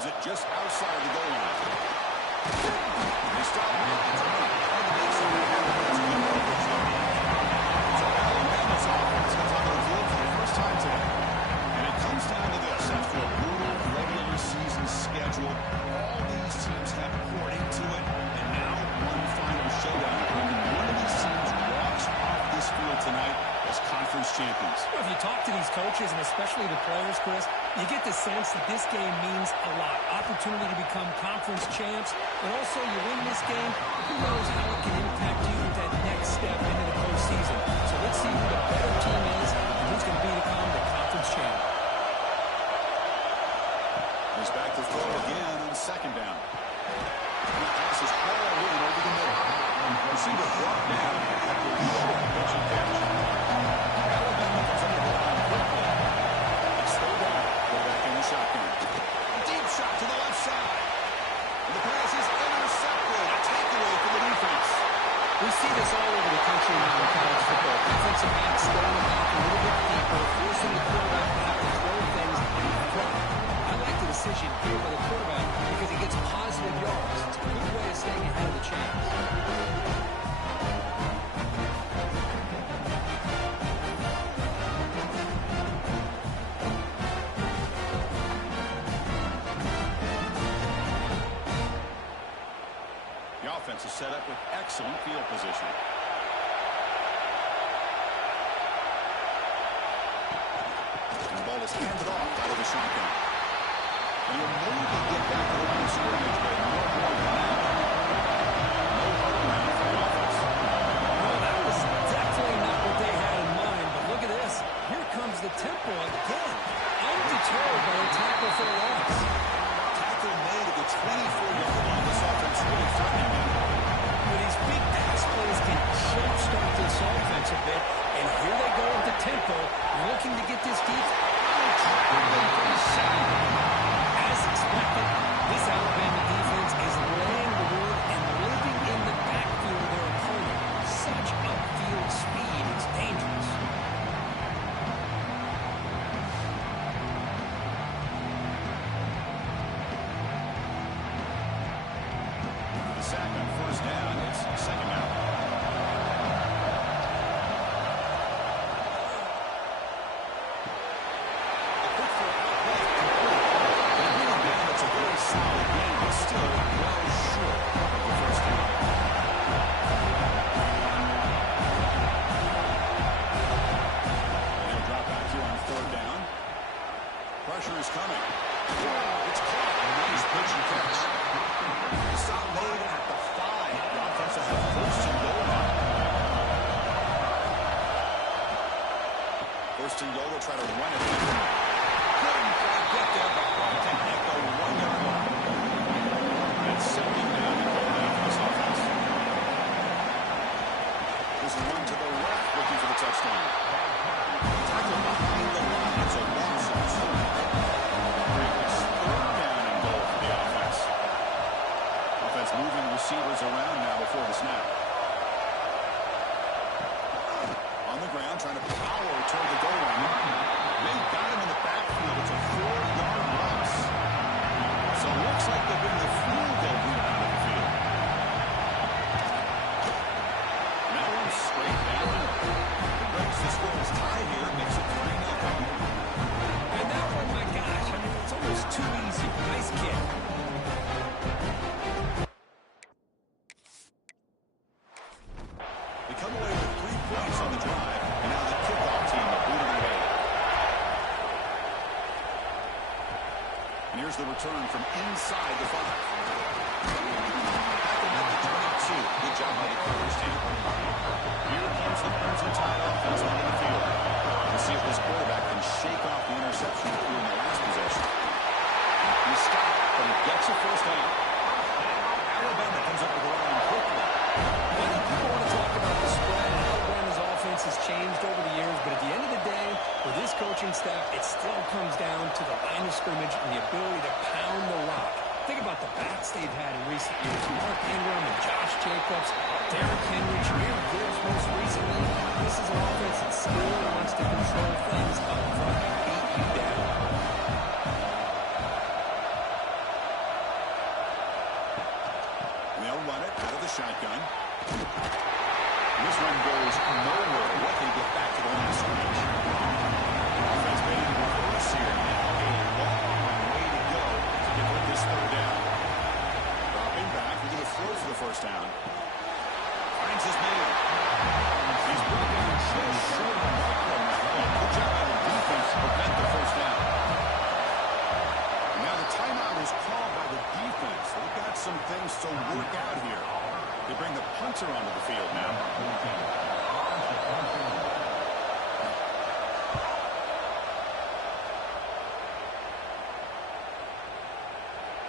Throws it just outside the goal line. They stop it. So Alabama's offense comes onto the field for the first time today. And it comes down to this. After a brutal regular season schedule, all these teams have poured into it. And now one final showdown. One of these teams walks off this field tonight as conference champions. Well, if you talk to these coaches, and especially the players, Chris, you get the sense that this game means a lot. Opportunity to become conference champs, but also you win this game, who knows how it can impact you with that next step into the postseason. So let's see who the better team is and who's going to become the conference champ. He's back to throw again on second down. He passes all in over the middle. Receiver brought down after a short pitching catch. Alabama comes on the line quickly. They slow down. Go back in the shotgun. Deep shot to the left side. And the pass is intercepted. A takeaway for the defense. We see this all over the country now in college football. Defensive backs going back a little bit deeper, forcing the quarterback to have to throw things in front. I like the decision here by the quarterback because he gets positive yards. It's a good way of staying ahead of the chains. The offense is set up with excellent field position. And the ball is handed off out of the shotgun. And you'll maybe get back to the line of scrimmage, but no more than that. No huddle now for the offense. Well, that was definitely not what they had in mind, but look at this. Here comes the tempo again. Undeterred by a tackle for a loss. Tackle made at the 24-yard line. This offense really threatening them. But these big pass plays can jumpstart this offense a bit, and here they go with the tempo, looking to get this defense traveling for the second. As expected, this Alabama defense is laying the wood and living in the backfield of their opponent. Such upfield speed, it's dangerous. The sack on first down. It's second down. Solid game, but still well short of the first down. They'll drop back here on third down. Pressure is coming. It's caught. Nice pitch and catch. Stop made at the 5. The offense will have first and goal now. First and goal, they'll try to run it. Couldn't quite get there, but ball can echo 1 yard line. And second down and goal now for this offense. There's one to the left looking for the touchdown. Tackle behind the line. It's a loss of 2. It's third down and goal for the offense. Offense moving receivers around now before the snap. On the ground, trying to power toward the goal line. They got him in the backfield. It's a 4-yard loss. So it looks like they'll bring the field goal unit out of the field. Now one straight down. It breaks the scoreless tie here. Makes it 3-0. And that one, my gosh, I mean, it's almost too easy. Nice kick. They come away with 3 points on the drive, and now the kickoff team will boot it away. And here's the return from inside the 5. Back at the 22. Good job by the Cougars team. Here comes the Crimson Tide offense onto the field. We'll see if this quarterback can shake off the interception he threw in the last possession. He stopped, but he gets a first down. Alabama comes up with the line quickly. I know people want to talk about the spread and Alabama's offense has changed over the years, but at the end of the day, for this coaching staff, it still comes down to the line of scrimmage and the ability to pound the rock. Think about the backs they've had in recent years. Mark Ingram and Josh Jacobs, Derrick Henry, Jameer Gibbs most recently. This is an offense that still wants to control things up front and beat you down.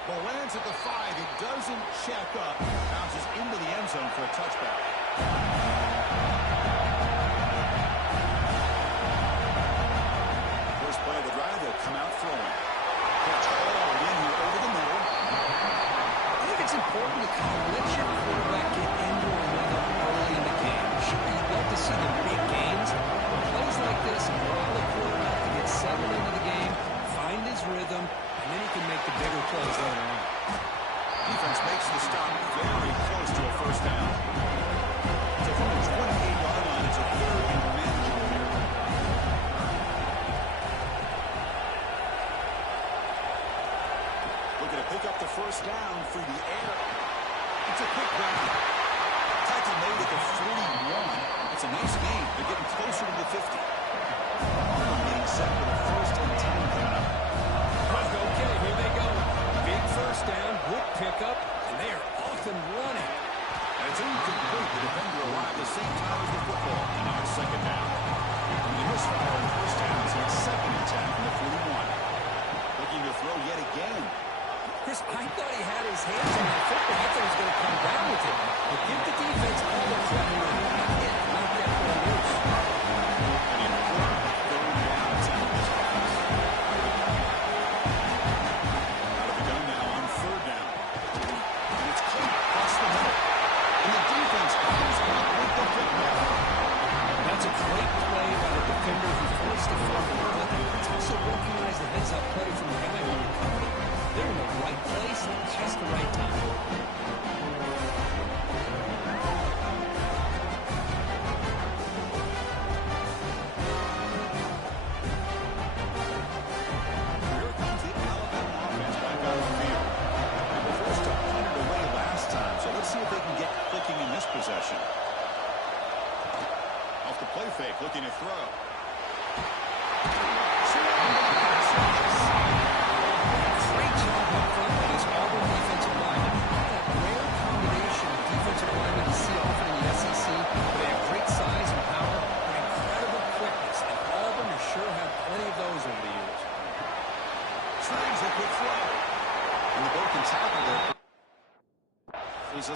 Ball lands at the 5. It doesn't check up. Bounces into the end zone for a touchback. First play of the drive, they'll come out throwing. Catch all in here over the middle. I think it's important to kind of let your quarterback get into a rhythm early in the game. Sure, you'd love to see them big games, but plays like this allow the quarterback to get settled into the game, find his rhythm, and then he can make the bigger plays later on. Defense makes the stop very close to a first down. So from the 28-yard line, it's a third and manageable here. Looking to pick up the first down through the air. It's a quick round. Tackle made at the 41. It's a nice gain. They're getting closer to the 50. Auburn getting set for the first and 10 coming up. Okay, here they go. Big first down, good pickup, and they are off and running. And it's incomplete. The defender arrived the same time as the football. And now it's second down. The misfire on first down is at second and 10 from the 41. Looking to throw yet again. Chris, I thought he had his hands on that football. I thought he was going to come down with it. But give the defense all the credit here. Not that ball loose. And in third down attempt this offense. Out of the gun now on third down. And it's clear across the middle. And the defense comes back with the football. That's a great play by the defender who forced the fumble. But it's also recognize the heads-up play from the guy who recovered. They're in the right place at just the right time. Here comes the Alabama offense back on the field. They were forced to punt it away last time, so let's see if they can get clicking in this possession. Off the play fake, looking to throw. Great job up front by this Auburn defensive lineman. That rare combination of defensive linemen to see often in the SEC. They have great size and power, but incredible quickness, and Auburn has sure had plenty of those over the years. Tries a quick throw. And the broken tackle there. Is a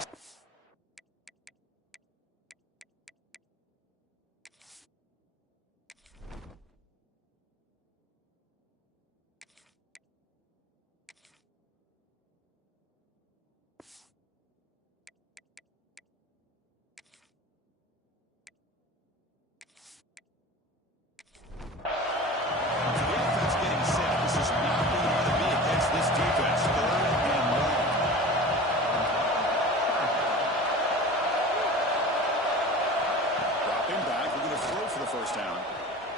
first down.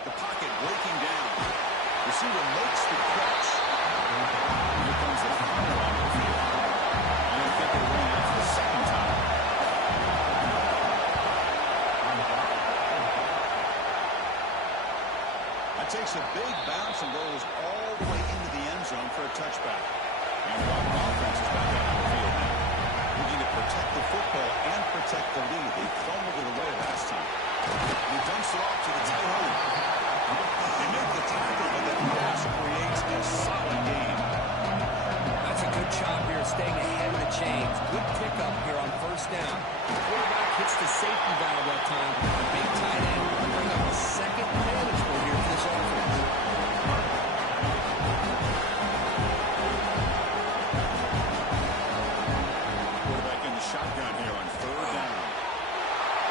The pocket breaking down. Receiver makes the catch. Here comes the corner on the field. I don't think they're running out for the second time. That takes a big bounce and goes all the way into the end zone for a touchback. And the Auburn offense is back out on the field now. Looking to protect the football and protect the lead. They fumbled it away last time. He dumps it off to the tight end. They make the tackle, but that pass creates a solid gain. That's a good job here staying ahead of the chains. Good pickup here on first down. The quarterback hits the safety valve that time. The big tight end will bring up a second manageable here for this offense. Quarterback in the shotgun here on third down.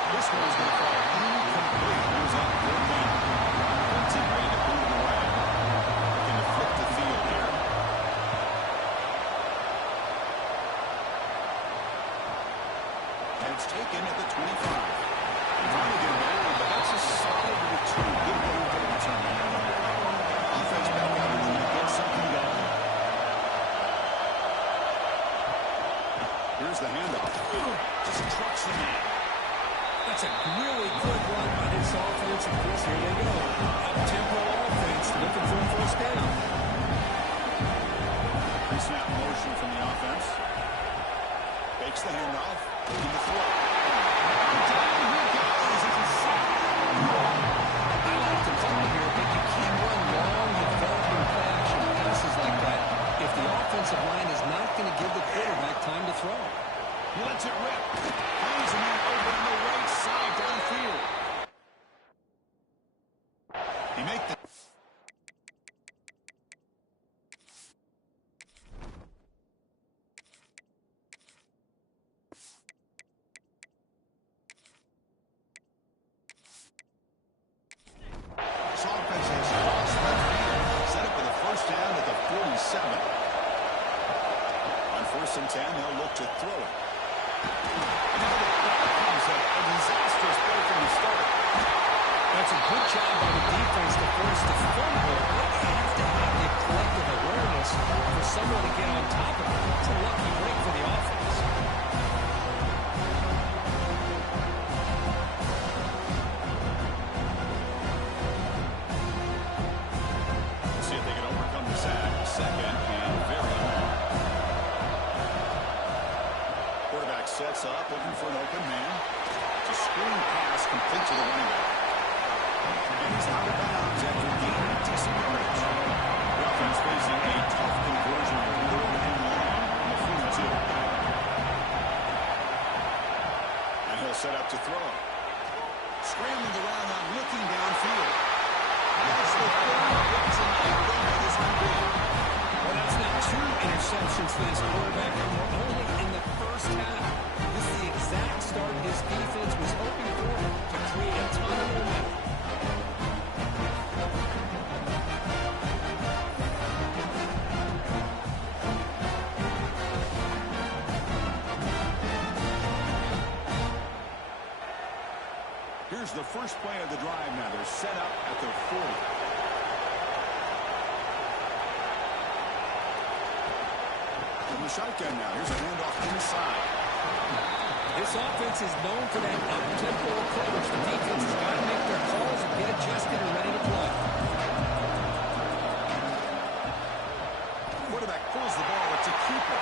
This one is going to fall incomplete. He was on third down. Team ready to boot him away. Looking to flip the field here. And it's taken at the 25. Trying to get him there, but that's a solid return. Good move for the return. Offense back out and trying to get something going. Here's the handoff. Just trucks him in. That's a really good run by this offense. And Chris, here they go. Up-tempo offense looking for a first down. Pre-snap motion from the offense. Fakes the handoff. Looking to throw. Down he goes. It's a sack. I like the call here, but you can't run long, developing play action passes like that if the offensive line is not and 10. They'll look to throw it. Now the ball comes up. A disastrous play from the start. That's a good job by the defense to force the fumble. But you have to have the collective awareness for someone to get on top of it. It's a lucky break for the offense. See if they can overcome the sack. Second and very long. Quarterback sets up, looking for an open man. It's a screen pass complete to the running back. And he's out of bounds after gaining decent yardage. The offense facing a tough conversion of 3rd and long on the 42. And he'll set up to throw. Scrambling around now, looking downfield. That's the third hit tonight. This could be. Well, that's not 2 interceptions for this quarterback, and we're only in the first half. This is the exact start his defense was hoping for to create a ton of momentum. Here's the first play of the drive now. They're set up at their 40. From the shotgun now. Here's a handoff inside. This offense is known for that up-tempo approach. The defense has got to make their calls and get adjusted and ready to play. Quarterback pulls the ball. It's a keeper.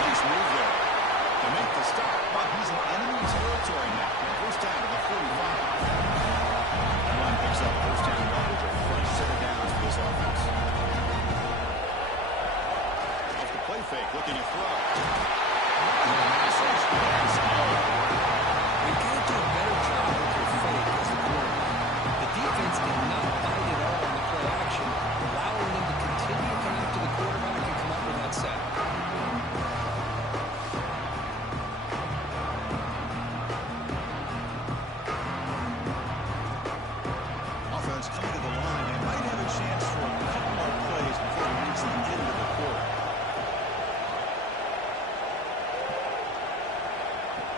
Nice move there. To make the stop, but he's in enemy territory now. First down to the 45. That line picks up first down yardage. A fresh set of downs for this offense. Off the play fake, looking to throw. We've got to do a better job with your fake as a quarterback. The defense did not bite it all on the play action, allowing them to continue to come after the quarterback and come up with that sack. Offense coming to the line and might have a chance for a couple more plays before we reach the end of the quarter.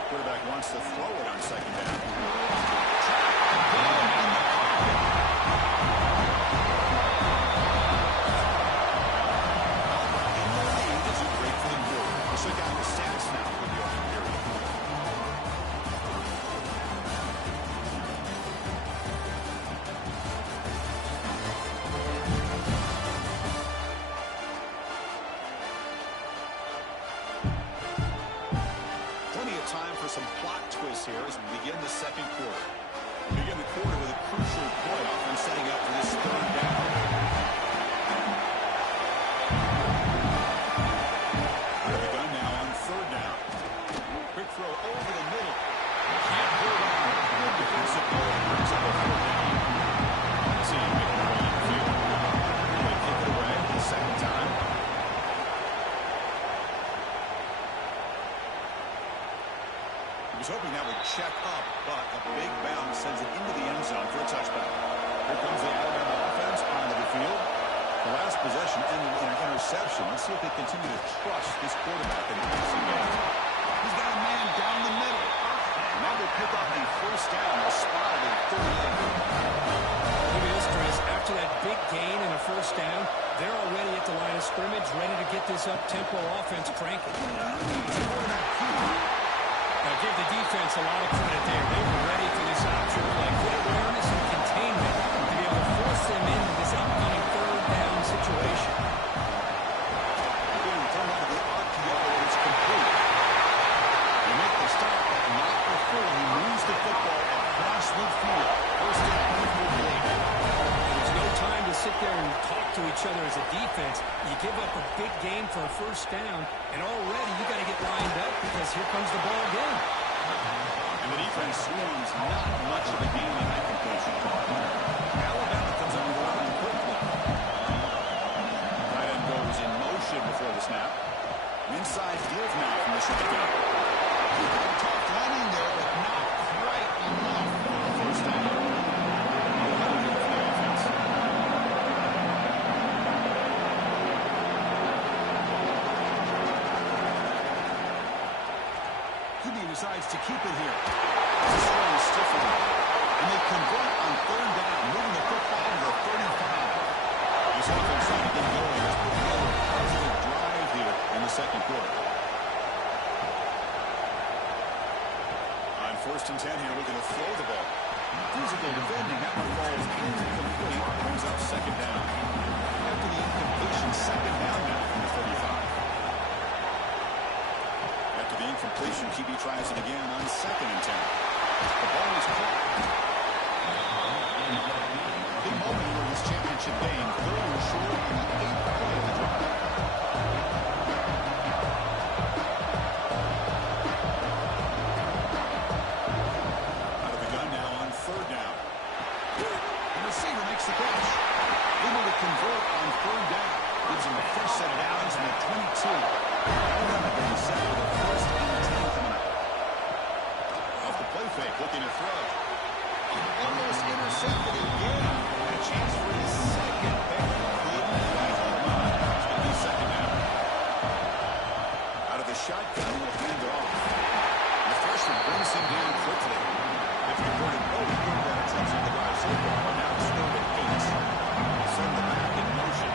Quarterback wants to throw it on second down. In the lead as you break for the quarter. Let's look at the stats now for the open period. 'Plenty of time for some plot twists here as we begin the second quarter. We begin the quarter with a crucial playoff and setting up for this 3rd down. With the gun now on 3rd down. Quick throw over the middle. Can't hold on. Good defensive play. Brings up a 4th down. See him making the way on the field. They kick it away the second time. He was hoping that would check up, but a big bounce sends it into the end zone for a touchback. Here comes the Alabama offense onto the field. The last possession ended in an interception. Let's see if they continue to trust this quarterback in the passing game. He's got a man down the middle. And that will pick up a first down. They'll spot it at 38. Look at this, Chris. After that big gain and a first down, they're already at the line of scrimmage, ready to get this up-tempo offense cranking. Now, give the defense a lot of credit there. They were ready for this option play. Good awareness and containment to be able to force them into this upcoming 3rd down situation. Being thrown out of the RPO, and it's complete. They make the stop, but not before he moves the football across midfield. First down, There's no time to sit there and talk to each other as a defense. You give up a big gain for a first down, and already you got to get lined up because here comes the ball again. And the defense swarms not much of a gain on that completion. Alabama comes on the line quickly. Tight end goes in motion before the snap. Inside give now from the shotgun. Tough running there, but not quite enough for the first down. he decides to keep it here. This is throwing stiffly. And they convert on third down, moving the football to the 35. This offense trying to get going. Let's put together a positive drive here in the second quarter. On 1st and 10 here, looking to throw the ball. Physical defending. That one falls incomplete. Brings up second down. After the incompletion, second down now from the 35. After the incompletion, QB tries it again on 2nd and 10. The ball is caught. Big moment here in this championship game. 3rd and short on the 8th play of the drive. Out of the gun now on 3rd down. The receiver makes the catch. Able to convert on 3rd down. Gives him a fresh set of downs in the 22. Alabama getting set for the 1st and 10 coming up. Off the play fake, looking to throw. Almost intercepted again. A chance for his second pick. Couldn't quite hold on. It's going to be second down. Out of the shotgun, will hand it off. The freshman brings him down quickly. If you've heard it, that attempts on the drive so far. Now it's 3rd and 8. Send the back in motion.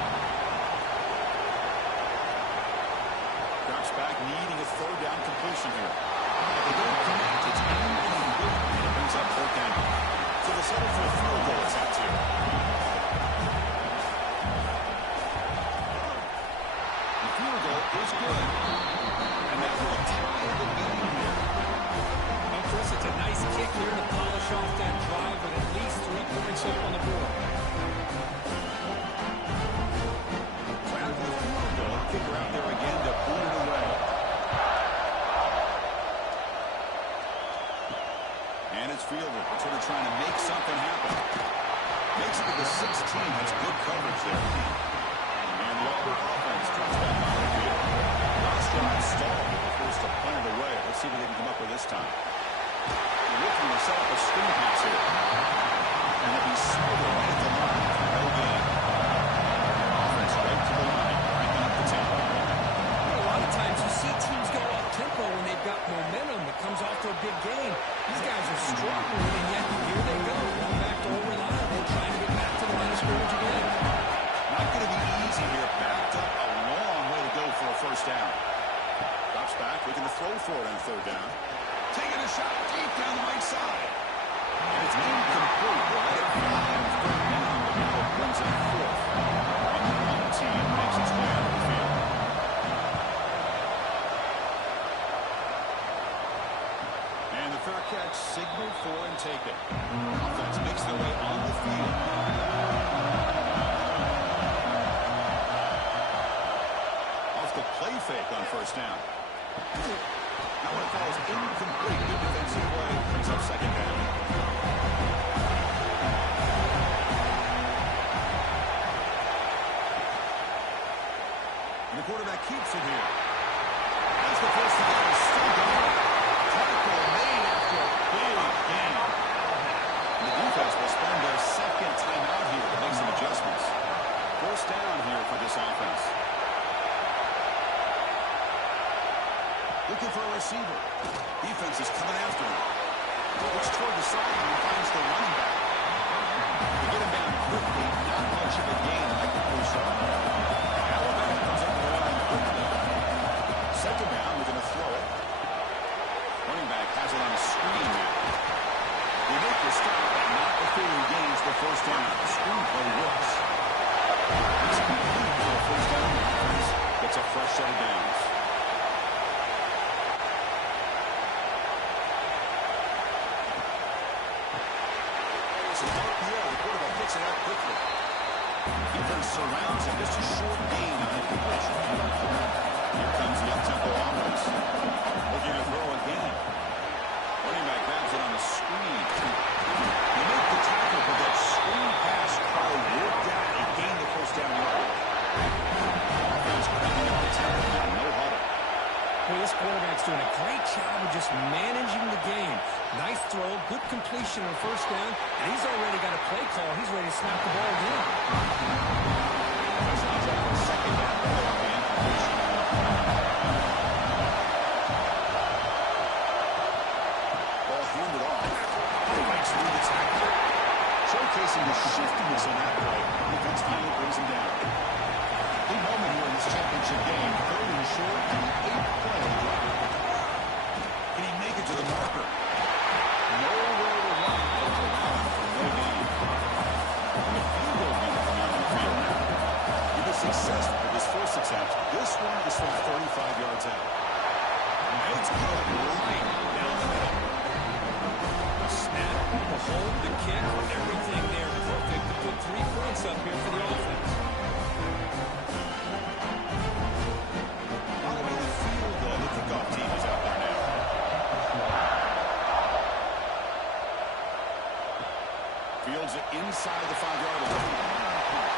Drops back, needing a 3rd down completion here. If they don't connect, it's incomplete. And it brings up 4th down. So they settle for a field goal attempt here. The field goal is good. And that will tie the game here. Well, Chris, it's a nice kick here to polish off that drive with at least 3 points up on the board. So after the field goal, kicker out there again to boot it away. And it's fielded. Sort of trying to make something happen. Makes it to the 16. That's good coverage there. And the Auburn offense comes back on the field. Last drive stalled. Forced to punt it away. Let's see what they can come up with this time. Looking to set up a screen pass here. And it'll be smothered right at the line for no gain. Offense right to the line. Cranking up the tempo. A lot of times you see teams go up tempo when they've got momentum that comes off to a big gain. These guys are struggling, and yet here they go. Going back to old reliable, trying to get back to the line of scrimmage again. Not going to be easy here. Backed up a long way to go for a 1st down. Drops back, looking to throw for it on 3rd down. Taking a shot deep down the right side. And it's incomplete. They'll let it fly on 3rd down, but now it brings up 4th. And the home team makes its way out of the field. And the fair catch signaled for and taken. Offense makes their way on the field. Off the play fake on 1st down. That one falls incomplete. Good defensive play. Brings up 2nd down. And the quarterback keeps it here. That's the first down. Is still going. Tackle made after a big gain. And the defense will spend their 2nd timeout here to make some adjustments. 1st down here for this offense. Looking for a receiver. Defense is coming after him. Looks toward the sideline and finds the running back. They get him down quickly. Not much of a gain like the first shot. Alabama comes up the line quickly. 2nd down, we're going to throw it. Running back has it on a screen now. They make the stop, but not before he gains the 1st down. The screen play works. It's complete for a 1st down. Gets a fresh set of downs. It out quickly. Defense surrounds him. Just a short gain on the completion. Here comes the up-tempo offense. Looking to throw again. Running back grabs it on the screen. They make the tackle, but that screen pass call worked out and gained the 1st down yard. Offense cranking up the tempo now. No huddle. Well, this quarterback's doing a great job of just managing the game. Nice throw, good completion on 1st down, and he's already got a play call. He's ready to snap the ball again. Touchdowns after 2nd down. successful with his first attempt. This one is from 35 yards out. And it's caught right down the middle. The snap, the hold, the kick, everything there perfect to put 3 points up here for the offense. Following the field goal, the kickoff team is out there now. Fields it inside the 5-yard line.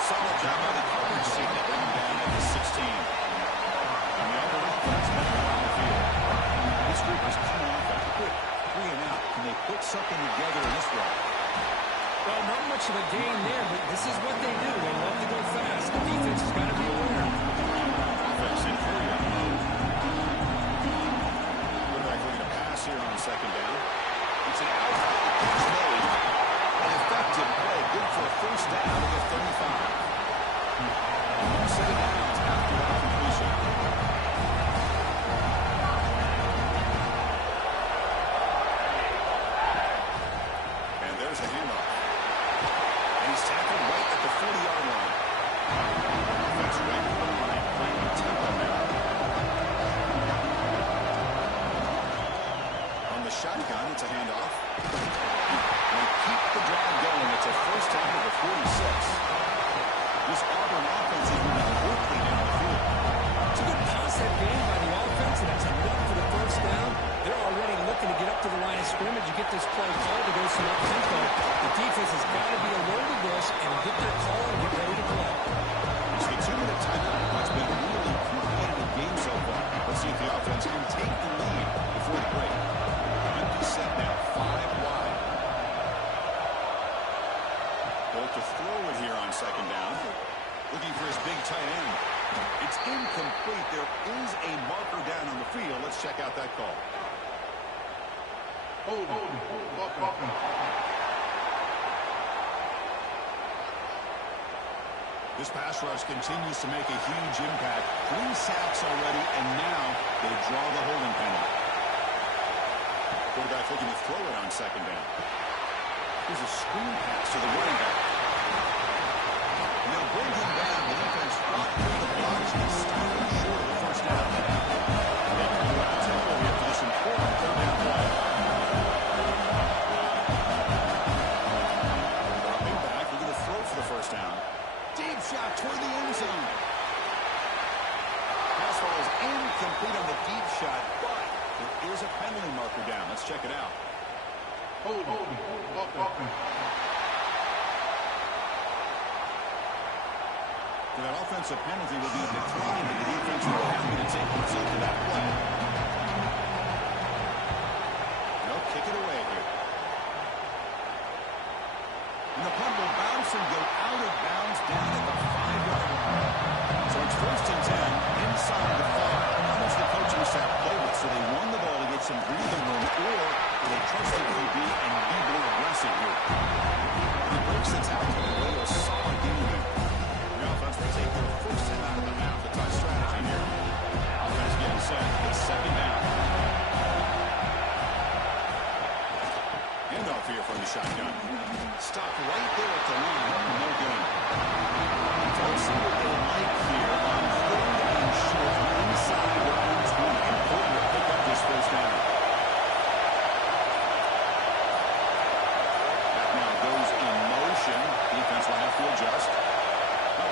Solid job by the coverage team to bring him down at the 16. And the other offense back out on the field. This group is coming off a quick 3 and out. Can they put something together in this one? Well, not much of a gain there, but this is what they do. They love to go fast. The defense has got to be aware. Offense in hurry-up mode. Quarterback looking to pass here on second down. It's an outside catch made. An effective play. Good for a first down to get 35. Set it down after that completion. And there's a handoff. And he's tackled right at the 40-yard line. Offense right to the line, playing tempo now. On the shotgun, it's a handoff. They keep the drive going. It's a first down to the 46. This Auburn offense is moving quickly down the field. It's a good concept game by the offense, and that's enough for the first down. They're already looking to get up to the line of scrimmage and get this play called to go some up-tempo. The defense has got to be alert to this and get their call and get ready to play. It's the 2-minute timeout. It's been a really competitive game so far. Let's see if the offense can take the lead before the break. Empty set now, 5 wide. Bolt to throw it here on second down. Looking for his big tight end. It's incomplete. There is a marker down on the field. Let's check out that call. This pass rush continues to make a huge impact. 3 sacks already, and now they draw the holding penalty. Quarterback looking to throw it on second down. Here's a screen pass to the running back. And they'll bring him down. The defense fought through the blocks and stopped short of the first down. They come out tempo here for this important third down play. Dropping back, looking to throw for the first down. Deep shot toward the end zone. Pass ball is incomplete on the deep shot, but there is a penalty marker down. Let's check it out. For that offensive penalty will be a decline, and the defense will have to take themselves to that play. They'll kick it away here. And the punt will bounce and go out of bounds down at the 5-yard line. So it's first and 10 inside the 5. How does the coaching staff play with? So they won the ball to get some breathing room, or do they trust the QB and be more aggressive here? The breaks the tackle and play a solid game here. The offense will take their first hit out of the half. The tough strategy here. Offense getting set. It's second down. Handoff here from the shotgun. Stopped right there at the line. No gain. So let's see what they like here on 3rd and short inside their own 20. Important to pick up this first down. That now goes in motion. Defense will have to adjust.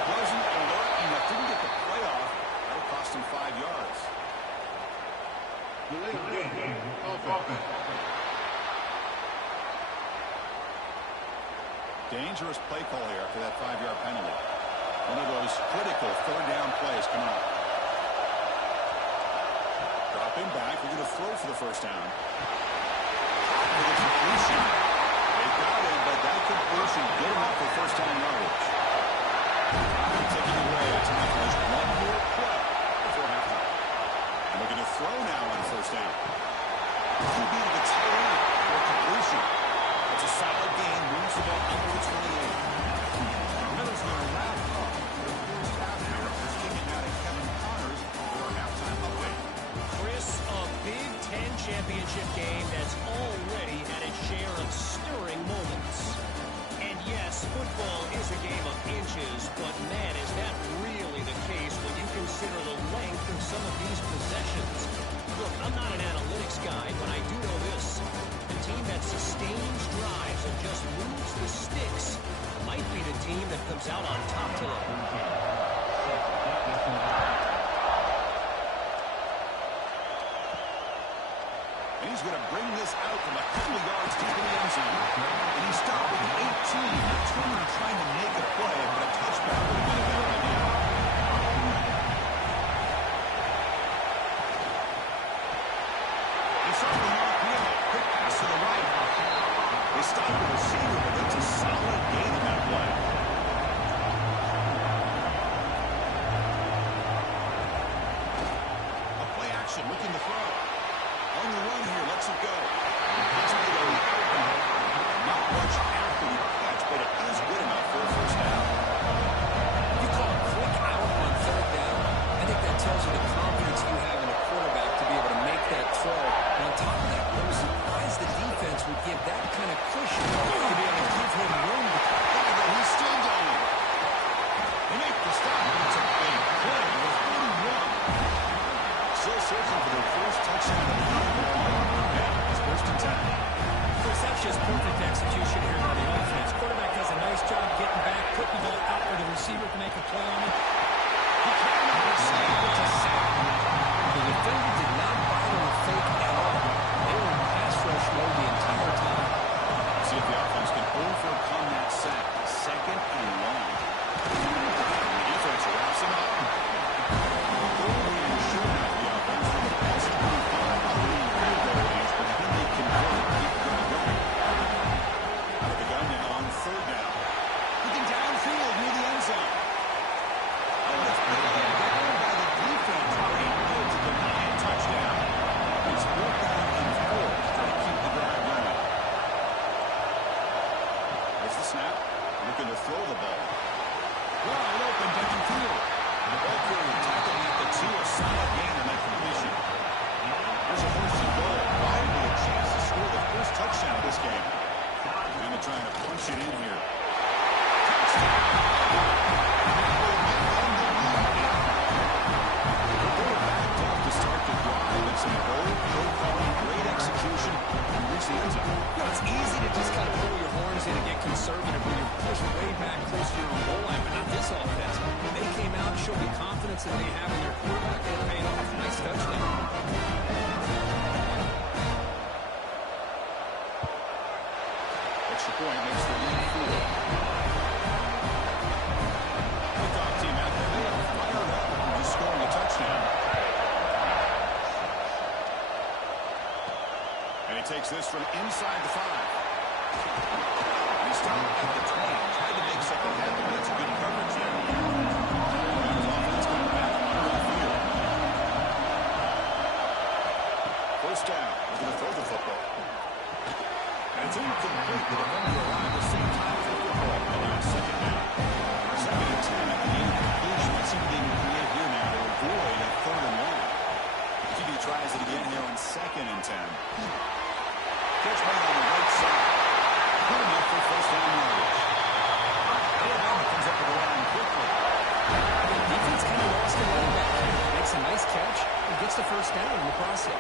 Wasn't alert enough. Didn't get the play off. That'll cost him 5 yards. Dangerous play call here after that 5-yard penalty. One of those critical third down plays coming up. Dropping back. We're going to throw for the first down. For the completion. They got it, but that completion good enough for first down yardage. Taking away a time for just one more play before halftime. And looking to throw now on first down. QB to the tight end for completion. It's a solid game. Moves the ball under the 28. Miller's going to wrap up the first half here. Let's take it out of Kevin Connors for our halftime update. Chris, a Big Ten championship game that's already had its share of stirring moments. And yes, football is a game of inches, but man, is that really the out on top today. And he's going to bring this out from a couple of yards deep in the end zone. And he stopped with the 18. Not Turner trying to make a play, but a touchback would have been a better idea. He's off the mark here. Quick pass to the right. They stop the receiver, but that's a solid gain in that play. A play action, looking to throw. On the run here, lets it go. It's made a open. Not much after the catch, but it is good enough for a first down. You call a quick out on third down. I think that tells you the confidence you have in a quarterback to be able to make that throw. And on top of that, I'm surprised the defense would give that kind of cushion to be able to give him room to throw. Look at that, he's still going. They make the stop, and it's a big play with 41. Still searching for their first touchdown of the year. Now it's first and 10. Chris, that's just perfect execution here by the offense. Quarterback does a nice job getting back, putting the ball out where the receiver can make a play on it. He can't even receive it to sack. The defender did not bother with fake at all. They were in pass rush mode the entire time. See if the offense can overcome that sack. Second and long. The defense wraps him up. Totally insured out the offense for the past 25 clean field goal range, but then they convert and keep it going. Out of the gun now on third down. Looking downfield near the end zone. Oh, it's brought down by the defense. Able to deny a touchdown. It's 4th down and 4. Trying to keep the drive going. There's the snap. Looking to throw the ball. Wide open downfield. The ball carrier tackling at the 2. A solid gain on that completion. There's a first and goal. Wide with a chance to score the first touchdown of this game. Kind of trying to punch it in here. Touchdown. To start the drive, it's some bold profiling, great execution, and reach the end zone. You know, it's easy to just kind of pull your horns in and get conservative when you're pushed way back close to your own goal line, but not this offense. When they came out and showed the confidence that they have in their quarterback, it paid off. Nice touchdown. Extra point makes the lead 4. Kickoff team out there, they are fired up and just scoring a touchdown. And he takes this from inside the 5. He stopped at the 20. Tried to make something happen, but it's a good coverage there. His offense coming back under the field. First down. He's going to throw the football. And it's incomplete. The defender arrived at the same time for the football. And now second down. Second and 10. And the incompletion. Let's see if they can create here now to avoid a 3rd and long. QB tries it again here on 2nd and 10. Catch made on the right side. Good enough for first down yardage. Alabama comes up with the line quickly. The defense kind of lost the running back here. Makes a nice catch and gets the first down in the process.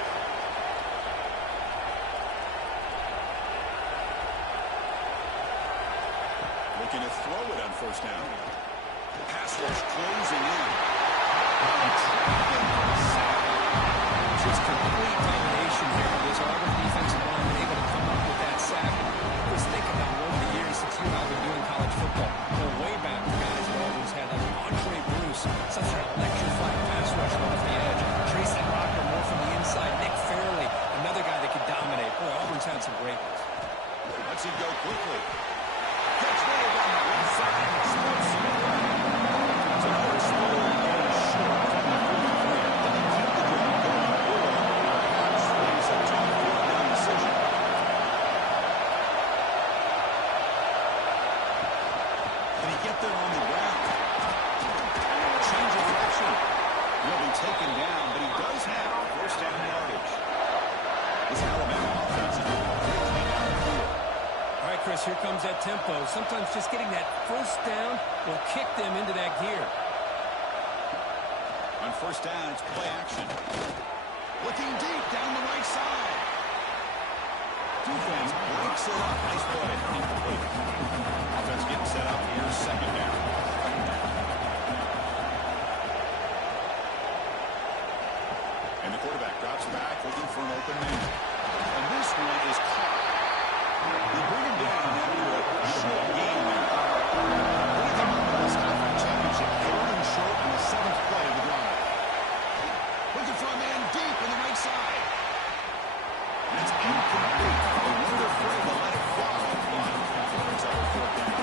Looking to throw it on first down. Pass rush closing in. Trapping for a sack. Just complete domination here. This Auburn defensive line able to come up with that sack. Just think about over the years since you and I have been doing college football. Go way back to guys that Auburn's had like Andre Bruce, such an electrifying pass rush off the edge. Tracy Rocker more from the inside. Nick Fairley, another guy that could dominate. Boy, Auburn's had some great ones. Lets him go quickly. Catch made on the left side. Splits him away. It's a first goal and short from the 43. Let him keep the drive going. Watch things a tough 4th down decision. Can he get there on the ground? Change of direction. He'll be taken down, but he does have first down yardage. This Alabama offense is moving quickly down the field. All right, Chris, here comes that tempo. Sometimes just getting that first down will kick them into that gear. On first down, it's play action. Looking deep down the right side. Defense breaks it up. Nice play. Incomplete. Offense getting set up here. Second down. And the quarterback drops back, looking for an open man. And this one is caught. They bring him down after a short game there. What do you think about this conference championship? Third and short on the 7th play of the drive. Looking for a man deep on the right side. And it's incomplete. They were afraid to let it fly. Brings up a 4th down.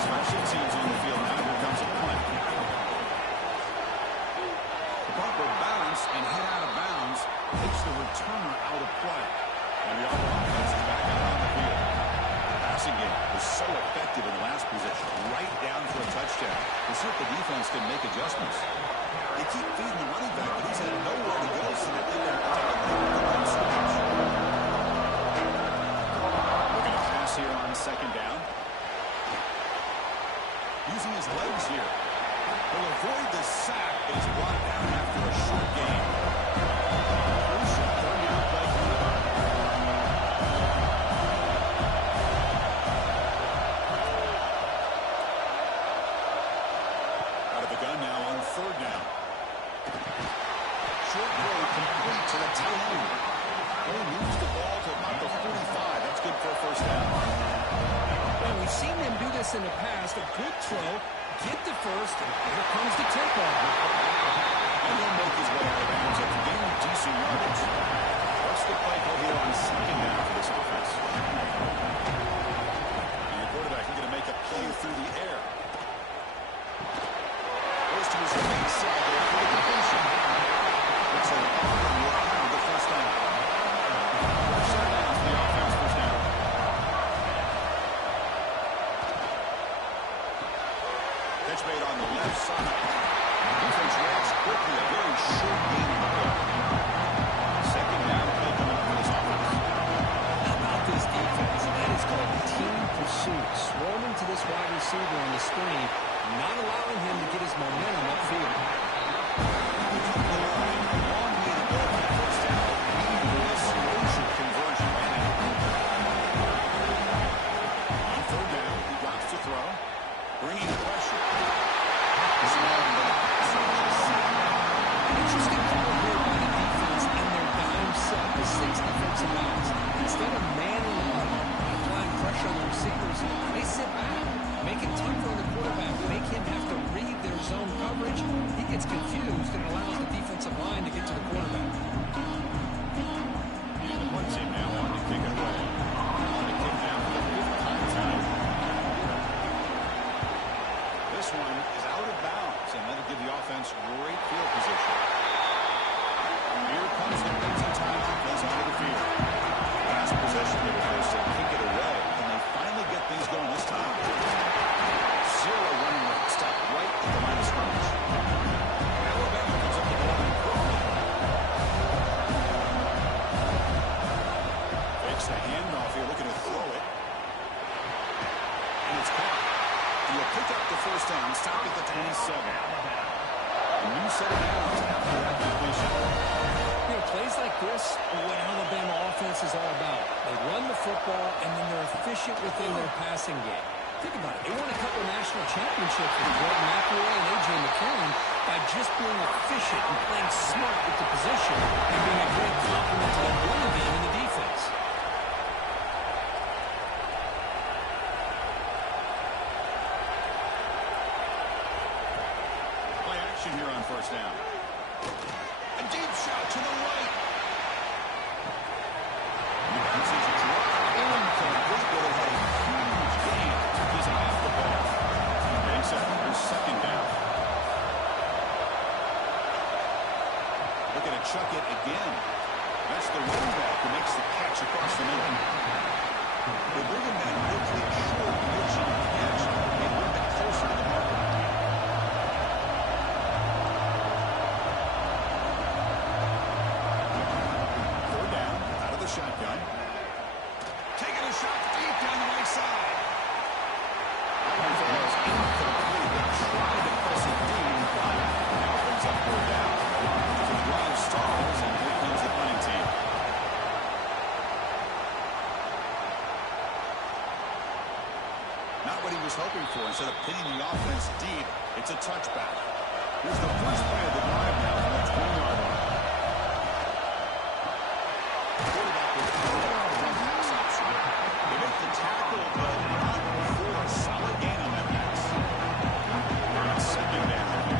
Special teams on the field now. Here comes a punt. The proper balance and hit out of bounds takes the returner out of play. And the other offense is back out on the field. The passing game was so effective in the last possession, right down for a touchdown. We'll see if the defense can make adjustments. They keep feeding the running back, but he's had nowhere to go, so that they can take the run switch. Looking to pass here on 2nd down. Using his legs here. He'll avoid the sack, but he's brought down after a short game. Crucial 3rd-down play from the back. Out of the gun now on 3rd down. Short throw complete to the tight end. He moves the ball to about the 45. That's good for a 1st down. Well, we've seen them do this in the past. A good throw, get the 1st, and here comes the takeoff. And he'll make his way out of bounds at the game. Decent yardage. What's the play call here on 2nd down for this offense? And the quarterback looking to make a play through the air. Goes to his right side there for the completion. Looks like around the 1st down. First down for the offense, 1st down. Catch made on the left side. Defense reacts quickly. A very short game play. 2nd down play coming up for this offense. How about this defense? That is called team pursuit. Swarming to this wide receiver on the screen, not allowing him to get his momentum upfield. Long way to go for the 1st down. Meaningless motion conversion right now. On 3rd down, he drops to throw. Bringing pressure. Interesting call here by the defense in their dime set with 6 defensive backs. Instead of manning up and applying pressure on the receivers, they sit back, make it tougher on the quarterback, make him have to read their zone coverage. He gets confused and allows the defensive line to get to the quarterback. And the punt team now on to kick it away. On to kick down for the 5th time tonight. This one is out of bounds, and that'll give the offense great field position. Here comes the Crimson Tide defense onto the field. Last possession, they were forced to kick it away, and they finally get things going this time. 0 running left, stop right at the line of scrimmage. Alabama comes up the ball quickly. Fakes the handoff here, looking to throw it. And it's caught. He'll pick up the 1st down, stop at the 27. A new set of downs after that completion. You know, plays like this are what Alabama offense is all about. They run the football, and then they're efficient within their passing game. Think about it. They won a couple national championships with Greg McElroy and A.J. McCarron by just being efficient and playing smart with the position and being a great complement to the running game in the defense. Play action here on 1st down. A deep shot to the right. This is a drop. Incomplete, but it had a huge gain. He's half the ball. Makes it their 2nd down. Looking to chuck it again. That's the running back who makes the catch across the middle. They bring him down quickly, a short motion catch. They bring it closer to the marker. Shotgun. Taking a shot deep down the right side. That one was incomplete. They tried to press it deep, but now brings up 4th down. So the drive stalls, and here comes the punting team. hoping for. Instead of pinning the offense deep, it's a touchback. Here's the first play of the drive now from the 20-yard line. Quarterback with one pass option. They make the tackle, but not before a solid gain on that pass. They're on second down.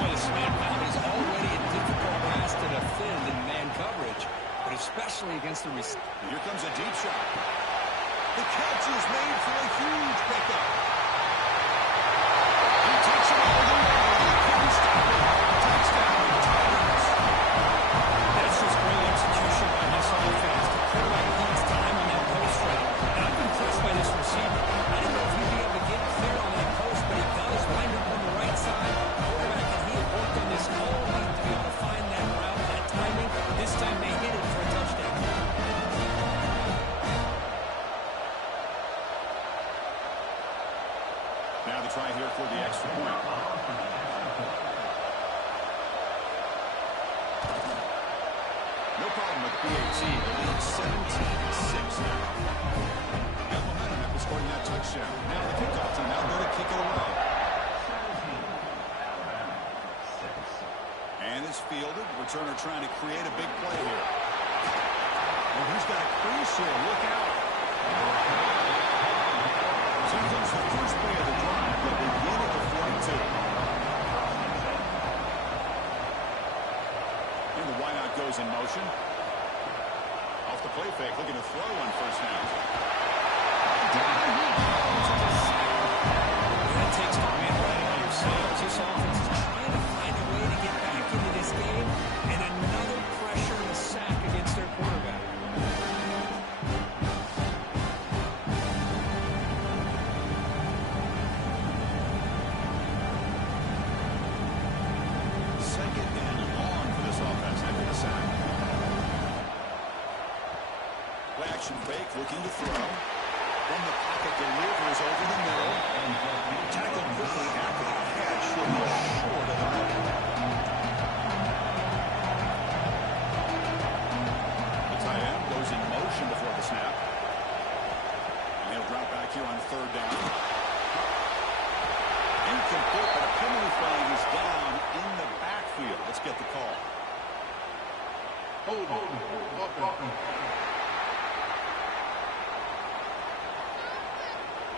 Boy, the snap count is already a difficult pass to defend in man coverage, but especially against the receiver. Here comes a deep shot. The catch is made for a huge pickup. He takes it all the way. He couldn't stop it. Touchdown, Tigers. That's just great execution by this offense. The quarterback needs time on that post route. And I'm impressed by this receiver. I don't know if he'll be able to get clear on that post, but he does wind up on the right side. Quarterback and he have worked on this all week to be able to find that route, that timing. This time they hit it for a touchdown. Now the try here for the extra point. No problem with PAT. The lead 17-6 now. Got momentum after scoring that touchdown. Now the kickoff team out there to kick it away. And it's fielded. Returner trying to create a big play here. Well, he's got a crease here. Look out. So here comes the first play of the drive. They'll begin at the 42. And the wideout goes in motion. Off the play fake, looking to throw on first down. That takes the wind right out of your sails. This offense is trying to find a way to get back into this game, and another pressure and a sack against their quarterback. Second and long for this offense after the sack. Play action fake, looking to throw. From the pocket, delivers over the middle. Tackled quickly after the catch. He'll be short of the middle. The tight end goes in motion before the snap. And he'll drop back here on third down. Incomplete, but a penalty flag is down in the backfield. Let's get the call.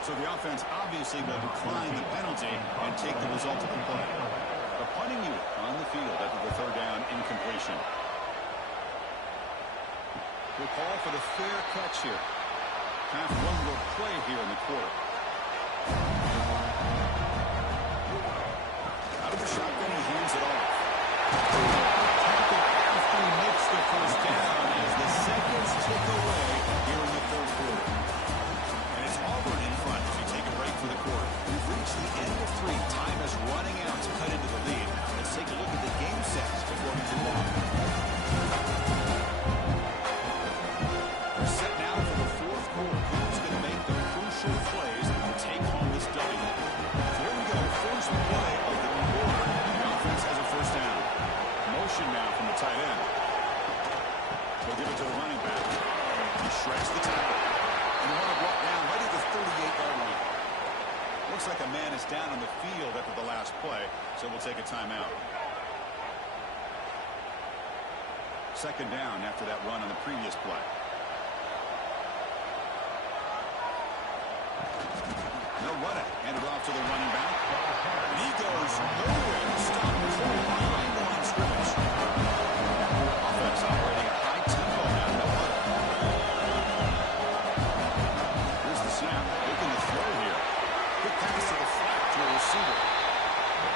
So the offense obviously will decline the penalty and take the result of the play. The punting unit on the field after the third down incompletion. We'll call for the fair catch here. Half one more play here in the quarter. Out of the shotgun, he hands it off. Tackle after he makes the first down as the seconds tick away here in the third quarter. And it's Auburn in front as we take a break for the quarter. We've reached the end of three. Time is running out to cut into the lead. Let's take a look at the game sets before we move on. We're set now for the fourth quarter. Who's going to make the crucial plays and take home this W? So here we go. First play of the quarter. The offense has a first down. Motion now from the tight end. They'll give it to the running back. He shreds the tackle. And want to brought down right at the 38-yard line. Looks like a man is down on the field after the last play, so we'll take a timeout. Second down after that run on the previous play. No running. Handed off to the running back. And he goes nowhere to stop before behind the line of scrimmage. Offense operating at high tempo now. No running. Here's the snap. Looking to throw here. Quick pass to the flat to a receiver.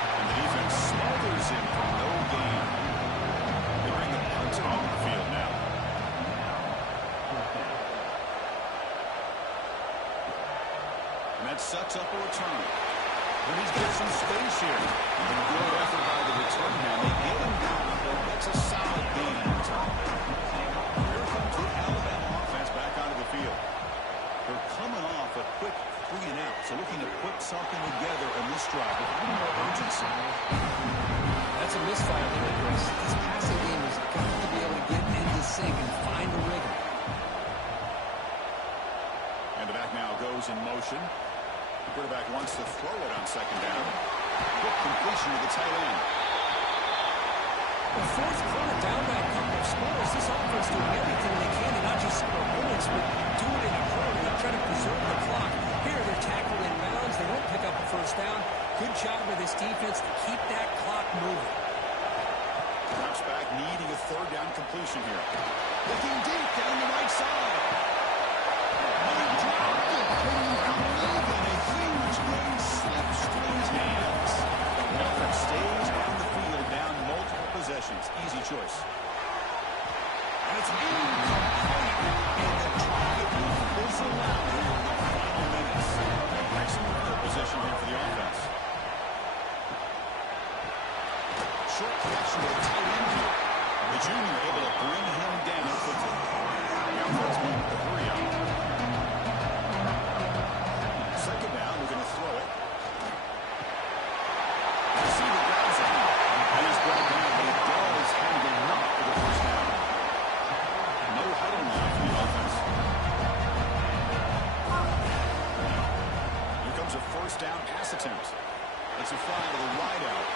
And the defense smothers him for no gain. They bring the punter on the field now. And that sets up a return. And he's got some space here. And a good effort by the return man. They get him down, but that's a solid gain in return. Here comes the Alabama offense back onto the field. They're coming off a quick 3 and out, so looking to put something together in this drive with a little more urgency. That's a misfire there, Chris. This passing game has got to be able to get into sync and find a rhythm. And the back now goes in motion. The quarterback wants Well, fourth quarter, down by a couple of scores. This offense doing everything they can to not just score points, but do it in a hurry. They're trying to preserve the clock. Here, they're tackled in bounds. They won't pick up a first down. Good job by this defense to keep that clock moving. Drops back, needing a third down completion here. Looking deep down the right side. And he dropped it. Can you believe it? A huge gain slips through his hands. The offense stays on the field down multiple possessions. Easy choice. And it's incomplete. And the drive is allowed here in the final minutes. Excellent field position here for the offense. Short connection to the tight end here. The junior able to bring him down quickly. The offense going with the 3 out. Second down, we're going to throw it. Receiver grabs it. And he's brought down, but he does have enough for the first down. No huddle now for the offense. Here comes a first down pass attempt. It's a fly to the wide out.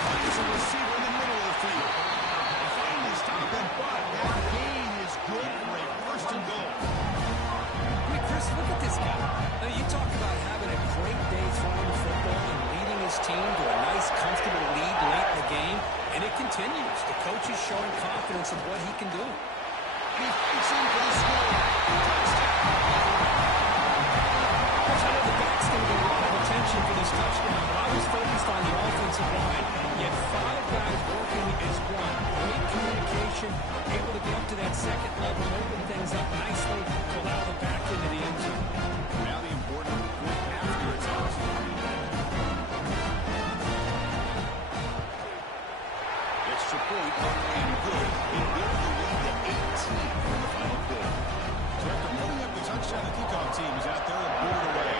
There's a receiver in the middle of the field. Finally stop it, but that gain is good for a first and goal. I mean, Chris, look at this guy. Now, you talk about having a great day throwing the football and leading his team to a nice, comfortable lead late in the game, and it continues. The coach is showing confidence of what he can do. He fights in for the score. Coach, I know the back's going to get a lot of attention for this touchdown, but I was focused on the offensive line. Yet 5 guys working as one. Great communication, able to get up to that second level and open things up nicely to allow the back into the end zone. Now the important point after it's out. Extra point, and good. They build the lead to 18 in the final quarter. So after putting up the touchdown, the kickoff team is out there to boot it away.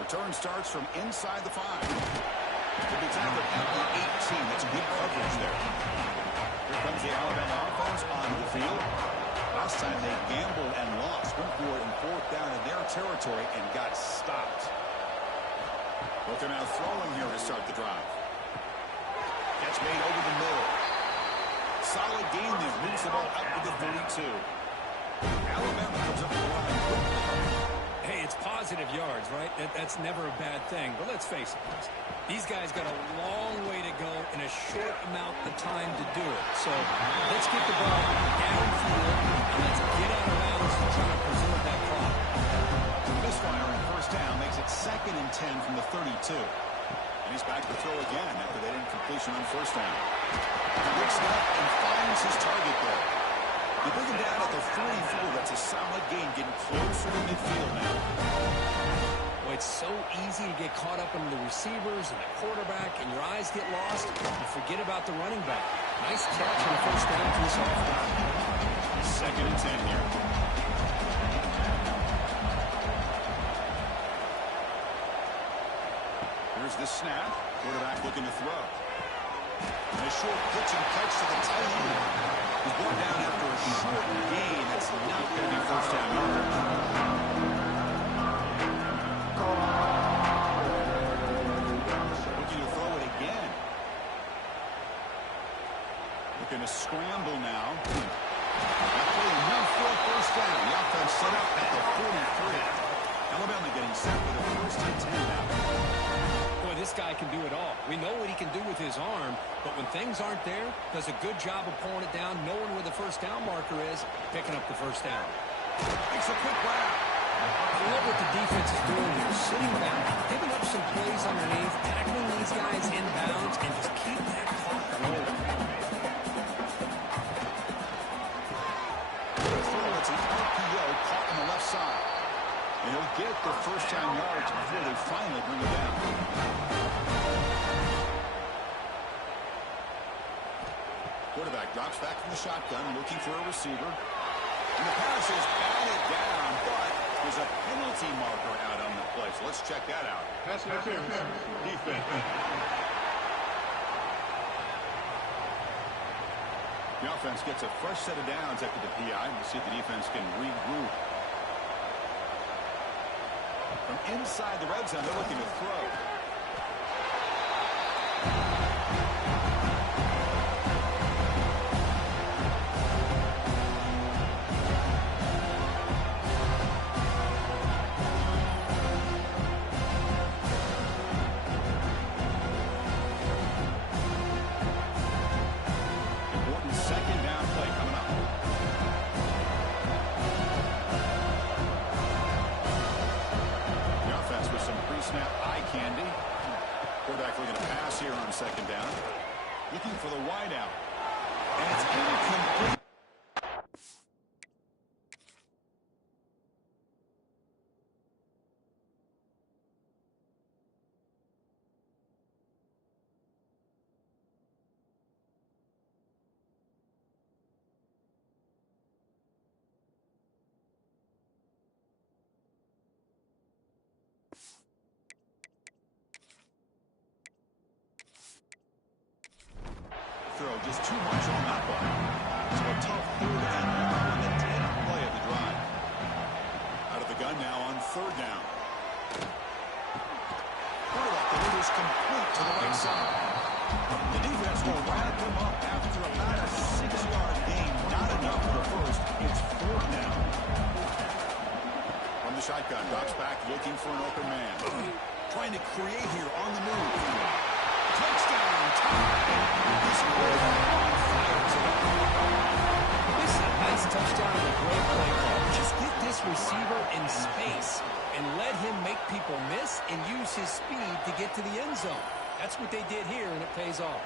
Return starts from inside the 5. It'll be tackled at the 18. That's good coverage there. Here comes the Alabama offense on the field. Last time they gambled and lost. Went for it in fourth down in their territory and got stopped. Looking out throwing here to start the drive. Catch made over the middle. Solid game there. Moves the ball up to the 32. Alabama comes up the line quickly. Hey, it's positive yards, right? That's never a bad thing. But let's face it, these guys got a long way to go in a short amount of time to do it. So let's get the ball downfield and let's get out of bounds and try to preserve that clock. Misfire on first down makes it 2nd and 10 from the 32. And he's back to throw again after that incompletion on first down. Looks up and finds his target there. They bring him down at the 44. That's a solid gain, getting closer to midfield now. Well, it's so easy to get caught up in the receivers and the quarterback, and your eyes get lost. You forget about the running back. Nice catch on the first down for this offense. 2nd and 10 here. Here's the snap. Quarterback looking to throw. And a short pitch and catch to the tight end. He's brought down after a short gain. That's not going to be first down yardage. Looking to throw it again. Looking to scramble now. Actually, a mid-field first down. The offense set up at the 43. Alabama getting set with a first and 10 now. Boy, this guy can do it all. We know what he can do with his arm, but when things aren't there, does a good job of pulling it down, knowing where the first down marker is, picking up the first down. Makes a quick grab. I love what the defense is doing here, sitting back, giving up some plays underneath, tackling these guys in bounds, and just keep that clock rolling. It's an RPO caught on the left side. And he'll get the first down yards before they finally bring it down. Quarterback drops back from the shotgun, looking for a receiver. And the pass is batted down, but there's a penalty marker out on the play. So let's check that out. Pass interference. Defense. The offense gets a fresh set of downs after the PI. We'll see if the defense can regroup. From inside the red zone, they're looking to throw. Quarterback looking to pass here on second down. Looking for the wide out. And it's incomplete. Throw just too much on that one. So a tough 3rd and long on the 10th play of the drive. Out of the gun now on 3rd down. Quarterback delivers complete to the right side. The defense will wrap him up after about a 6-yard gain. Not enough for the first. It's 4th down. From the shotgun, drops back looking for an open man. Trying to create here on the move. Touchdown time. This quarterback on fire today. This is a nice touchdown and a great play call. Just get this receiver in space and let him make people miss and use his speed to get to the end zone. That's what they did here, and it pays off.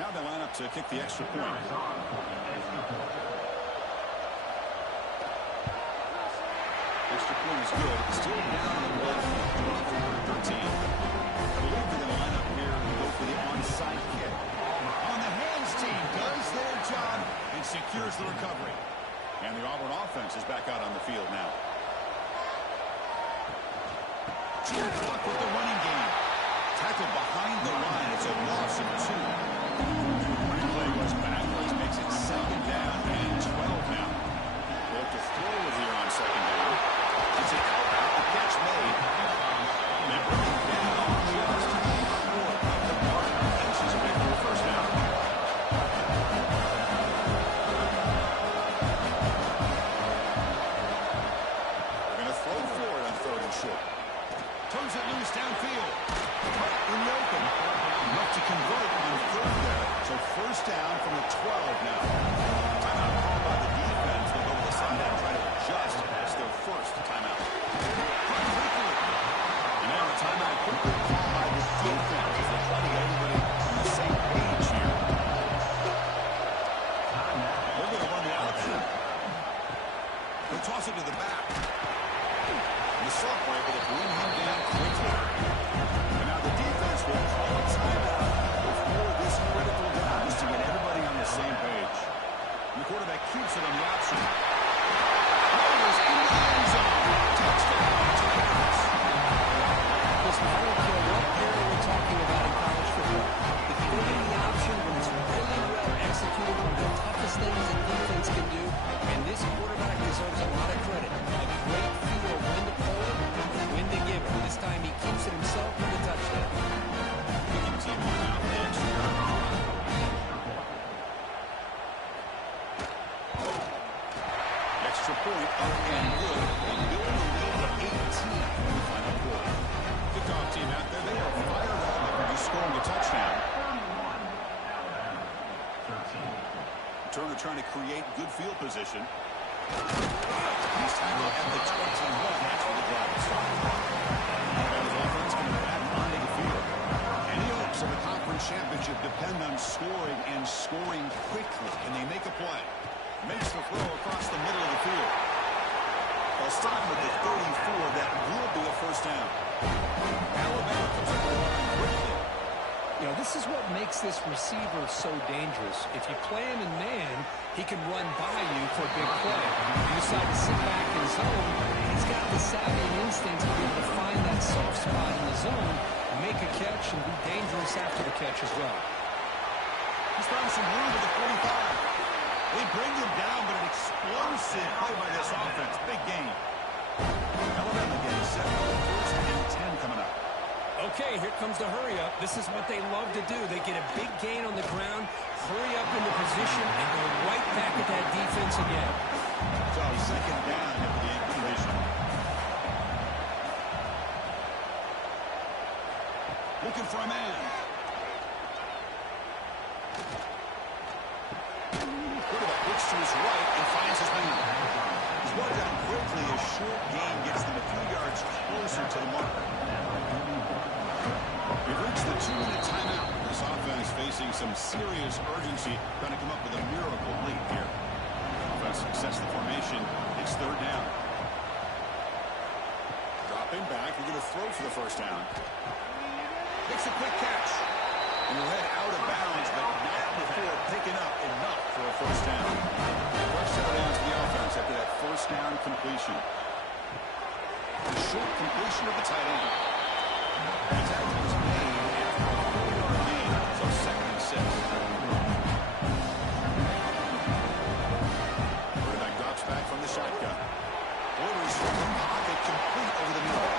Now they line up to kick the extra point. Extra point is good. Still down on the left. 13. I believe they're going to line up here and go for the onside kick. On the hands team does their job and secures the recovery. And the Auburn offense is back out on the field now. Short clock with the running game. Tackled behind the line. It's a loss of 2. Replay goes backwards, makes it 2nd down and 12 now. Look to throw it here on 2nd down. It's an out, the catch made. And running down just short of the mark. And she's away for the 1st down. They're going to throw for it on 3rd and short. Turns it loose downfield. Right in the open. Enough to convert on 3rd there. So 1st down from the 12 now. Timeout called by the defense. They'll go to the sideline and try to adjust. That's their 1st timeout. And now a timeout quickly called by the defense as they try to get everybody on the same page here. They're going to run the option. They'll toss it to the back. And the sophomore able to bring him down quickly. And now the defense will call a timeout before this critical down just to get everybody on the same page. And the quarterback keeps it on the option. Rolls into the end zone. Touchdown to Paris. Listen, I don't care what area we're talking about in college football. If you look at the option when it's really well executed, one of the toughest things that defense can do, and this quarterback deserves a lot of credit. A great feel of when to pull it and when to give it. This time he keeps it himself for the touchdown. Kicking team one out next. Extra point up and good. They build a lead to 18 in the final quarter. Kickoff team out there. They are fired up after scoring a touchdown. Turner trying to create good field position. He's tackled at the 21. That's where the drive is starting. And his offense coming back onto the field. Any hopes of a conference championship depend on scoring and scoring quickly. And they make a play. Makes the throw across the middle of the field. They'll start with the 34. That will be a 1st down. Alabama comes up with the line quickly. You know, this is what makes this receiver so dangerous. If you play him in man, he can run by you for a big play. If you decide to sit back in zone, he's got the savvy and instincts to be able to find that soft spot in the zone, make a catch, and be dangerous after the catch as well. He's found some room with the 45. They bring him down, but an explosive play by this offense. Big game. Alabama getting set for the 1st and 10 coming up. Okay, here comes the hurry up. This is what they love to do. They get a big gain on the ground, hurry up into position, and go right back at that defense again. So 2nd down after the incompletion. Looking for a man. Quarterback looks to his right and finds his man. squad down quickly. A short gain gets them a few yards closer to the marker. We've reached the 2-minute timeout. This offense facing some serious urgency, trying to come up with a miracle lead here. Offense success the formation. It's third down. Dropping back, we're going to throw for the first down. Makes a quick catch. And he'll head out of bounds, but not before picking up enough for a first down. First down to the offense after that first down completion. A short completion of the tight end. The tackle was made after a 4-yard gain, so second and 6. Quarterback drops back from the shotgun. Orders from the pocket complete over the middle.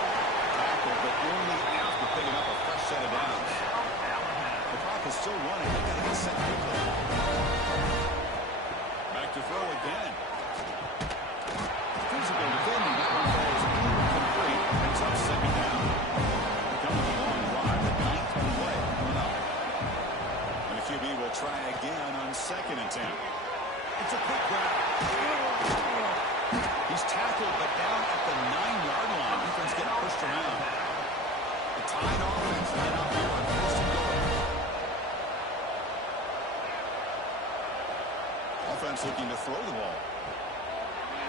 Tackle, but only after picking up a fresh set of downs. The clock is still running. They've got to get set quickly. Back to throw again. Physical defending. That one falls incomplete. It's up second down. Coming a long drive. The 9th play coming up. And the QB will try again on second and 10. It's a quick grab. He's tackled, but down at the 9-yard line. Defense getting pushed around. The tied offense line up here on first and goal. Offense looking to throw the ball.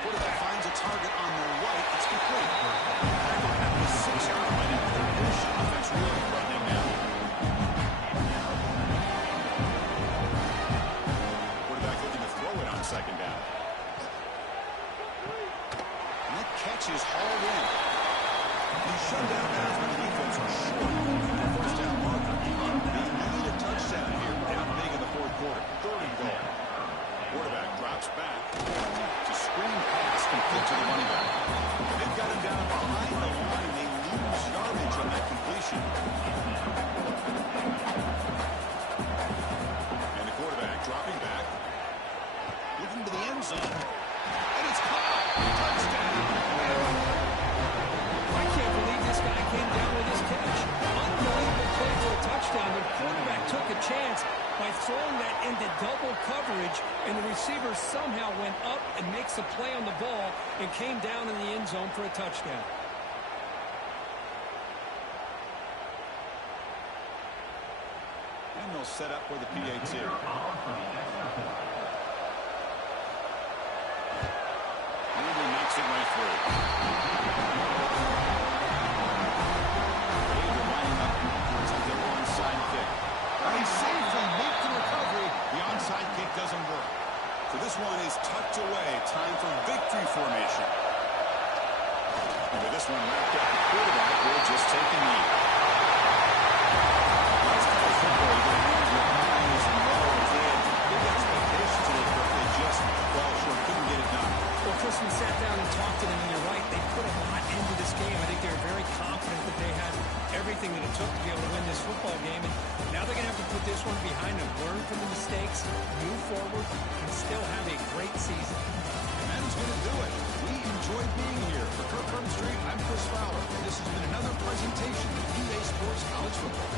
Quarterback finds a target on the right. It's complete. Tackle at the 6-yard line in third position. Offense really running now. Quarterback looking to throw it on second down. And that catch is hauled in. He's shut down now when the defense was short from the first down marker. They need a touchdown here. Down big in the fourth quarter. Third and goal. Quarterback drops back. It's a screen pass complete to the running back. They've got him down behind the line. They lose yardage on that completion. And the quarterback dropping back. Looking to the end zone. And it's caught. Touchdown. I can't believe this guy came down with his catch. Unbelievable play for a touchdown. The quarterback took a chance by throwing that into double coverage, and the receiver somehow went up and makes a play on the ball and came down in the end zone for a touchdown. And they'll set up for the PAT. And he knocks it right through. David lining up to the onside kick. And he's safely make the recovery. The onside kick doesn't work. So this one is tucked away. Time for victory formation. And with this one wrapped up, the quarterback will just take a knee. That's college football. You're going to lose your highs and lows. They had big expectations today, but they just fell short. Couldn't get it done. Well, Chris, we sat down and talked to them, and you're right. They put a lot into this game. I think they were very confident that they had everything that it took to be able to win this football game. And now they're going to have to put this one behind them, learn from the mistakes, move forward, and still have a great season. And that is going to do it. We enjoyed being here. For Kirk Street, I'm Chris Fowler, and this has been another presentation of EA Sports College Football.